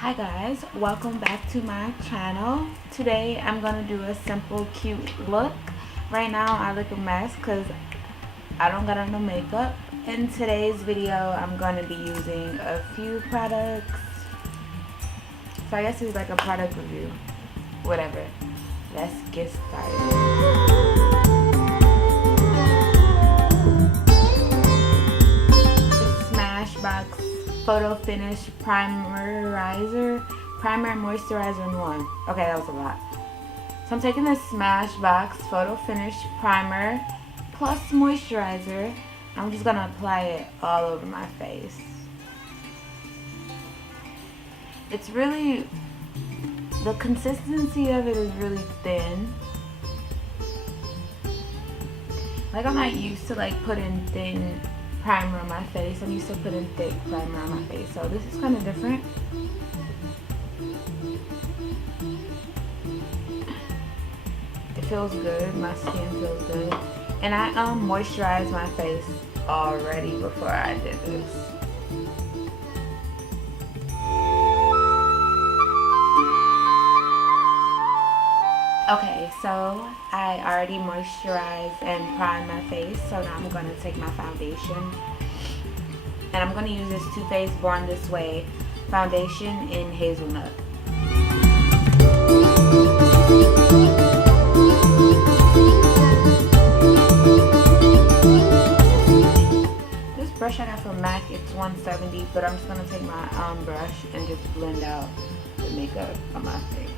Hi guys, welcome back to my channel. Today I'm gonna do a simple cute look. Right now I look a mess because I don't got on no makeup. In today's video I'm gonna be using a few products, so I guess it's like a product review, whatever. Let's get started. Smashbox Photo Finish Primer Moisturizer in one. Okay, that was a lot. So I'm taking the Smashbox Photo Finish Primer plus moisturizer. I'm just gonna apply it all over my face. It's really, the consistency of it is really thin. Like, I'm not used to like putting thin primer on my face. I'm used to putting thick primer on my face, so this is kind of different. It feels good. My skin feels good, and I moisturized my face already before I did this. Okay, so I already moisturized and primed my face, so now I'm going to take my foundation, and I'm going to use this Too Faced Born This Way foundation in Hazelnut. This brush I got from MAC, it's $170, but I'm just going to take my brush and just blend out the makeup on my face.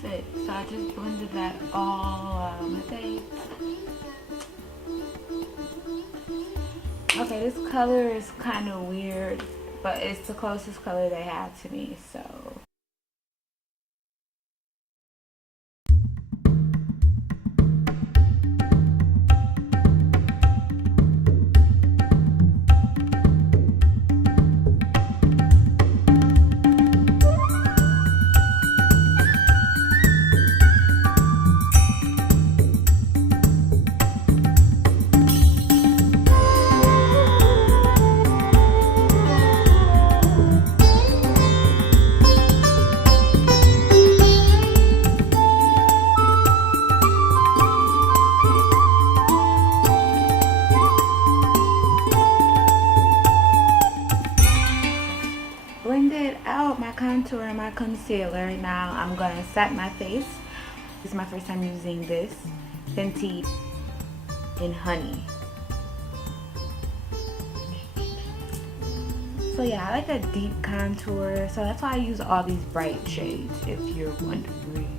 So I just blended that all out on my face. Okay, this color is kind of weird, but it's the closest color they have to me, so. Blended out my contour and my concealer. Now I'm gonna set my face. This is my first time using this Fenty in Honey. So yeah, I like a deep contour, so that's why I use all these bright shades, if you're wondering.